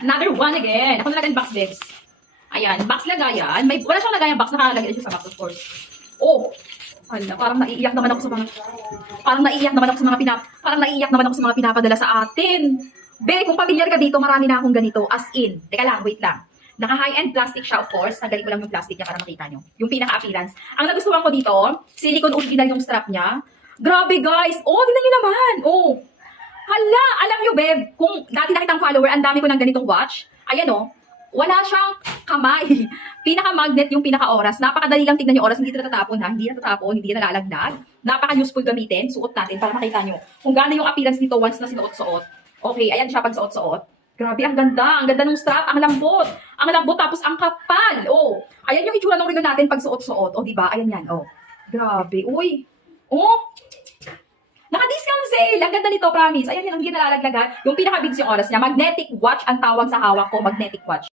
Another one again. Ako nalagyan box bags. Ayan, box lagayan. Wala siyang lagayan box, nakalagay siya sa box, of course. Oh, hala, parang naiiyak naman ako sa mga pinapadala sa atin. Be, kung pamilyar ka dito, marami na akong ganito. As in, teka lang, wait lang. Naka high-end plastic siya, of course. Tanggalin ko lang yung plastic niya para makita nyo. Yung pinaka-appearance. Ang nagustuhan ko dito, silicone original yung strap niya. Grabe guys! Oh, tingnan nyo naman! Oh! Hala! Alam nyo, babe, kung dati na kitang follower, ang dami ko ng ganitong watch. Ayan oh, wala siyang kamay. Pinaka-magnet yung pinaka-oras. Napakadali lang tignan yung oras. Hindi ito natatapon ha. Hindi natatapon, hindi nalalaglag. Napaka-useful gamitin. Suot natin para makita nyo kung gaano yung appearance nito once na sinuot-suot. Okay, ayan siya pag suot-suot. Grabe, ang ganda. Ang ganda ng strap. Ang lambot. Ang lambot tapos ang kapal. Oh, ayan yung itsura ng relo natin pag suot-suot. Oh, diba? Ayan yan. Oh, grabe. Uy. Oh, naka-discount sale! Ang ganda nito, promise. Ayan yan, hindi nalalaglagan. Yung pinaka-bigs yung oras niya. Magnetic watch ang tawag sa hawak ko. Magnetic watch.